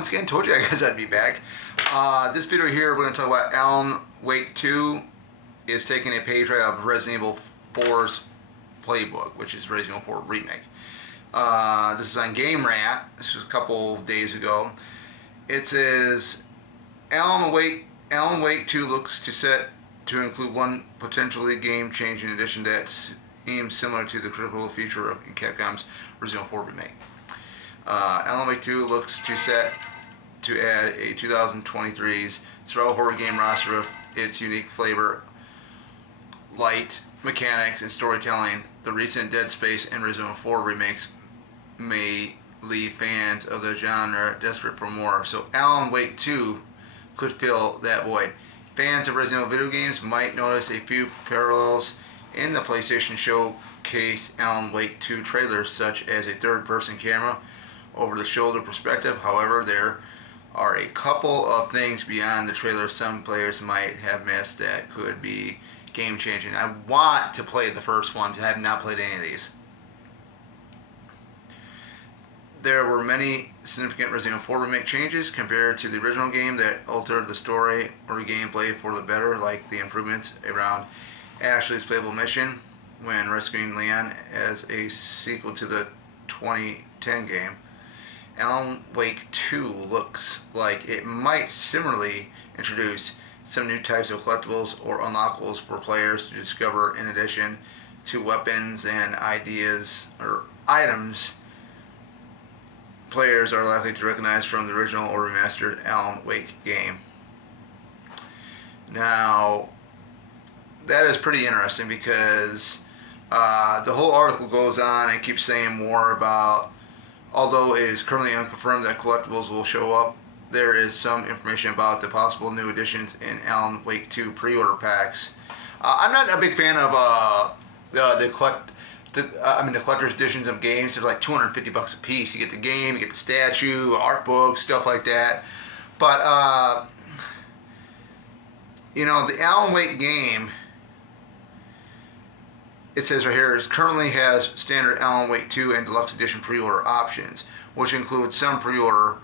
once again, told you guys I'd be back. This video here, we're going to talk about Alan Wake 2 is taking a page right out of Resident Evil 4's playbook, which is Resident Evil 4 Remake. This is on Game Rat. This was a couple of days ago. It says, Alan Wake 2 looks set to include one potentially game-changing addition that seems similar to the critical feature in Capcom's Resident Evil 4 Remake. Alan Wake 2 looks set to add a 2023's survival horror game roster of its unique flavor, light mechanics, and storytelling. The recent Dead Space and Resident Evil 4 remakes may leave fans of the genre desperate for more. So Alan Wake 2 could fill that void. Fans of Resident Evil video games might notice a few parallels in the PlayStation Showcase Alan Wake 2 trailers, such as a third-person camera over-the-shoulder perspective. However, there are a couple of things beyond the trailer some players might have missed that could be game-changing. I want to play the first one. I have not played any of these. There were many significant Resident Evil 4 remake changes compared to the original game that altered the story or gameplay for the better, like the improvements around Ashley's playable mission when rescuing Leon as a sequel to the 2010 game. Alan Wake 2 looks like it might similarly introduce some new types of collectibles or unlockables for players to discover, in addition to weapons and ideas or items players are likely to recognize from the original or remastered Alan Wake game. Now, that is pretty interesting because the whole article goes on and keeps saying more about, although it is currently unconfirmed that collectibles will show up, there is some information about the possible new additions in Alan Wake 2 pre-order packs. I'm not a big fan of the collector's editions of games. They're like $250 a piece. You get the game, you get the statue, art book, stuff like that. But you know, the Alan Wake game, it says right here, currently has standard Alan Wake 2 and Deluxe Edition pre-order options, which include some pre-order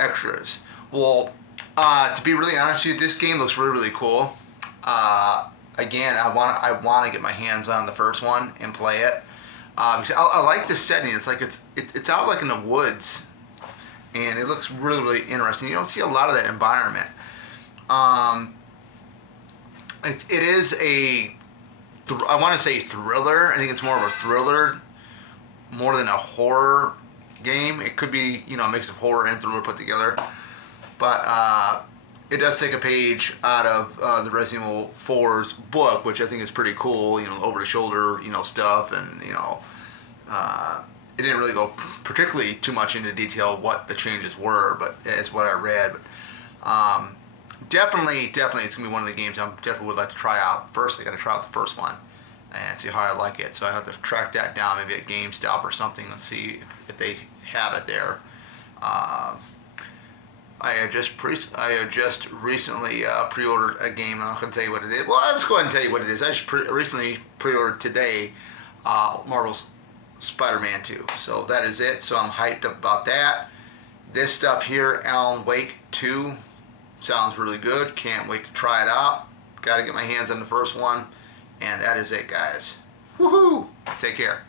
extras. Well, to be really honest with you, this game looks really, really cool. Again, I want to get my hands on the first one and play it. Because I like the setting. It's like it's out like in the woods, and it looks really, really interesting. You don't see a lot of that environment. It is a, I want to say thriller. I think it's more of a thriller more than a horror game. It could be, you know, a mix of horror and thriller put together. But it does take a page out of the Resident Evil 4's book, which I think is pretty cool. You know, over the shoulder, you know, stuff, and you know, it didn't really go particularly too much into detail what the changes were, but as what I read. But definitely, it's gonna be one of the games I definitely would like to try out. First, I got to try out the first one and see how I like it. So I have to track that down, maybe at GameStop or something, and see if they have it there. I had just recently pre-ordered a game. I'm not going to tell you what it is. Well, I'll just go ahead and tell you what it is. I just recently pre-ordered today Marvel's Spider-Man 2. So that is it. So I'm hyped up about that. This stuff here, Alan Wake 2, sounds really good. Can't wait to try it out. Got to get my hands on the first one. And that is it, guys. Woohoo! Take care.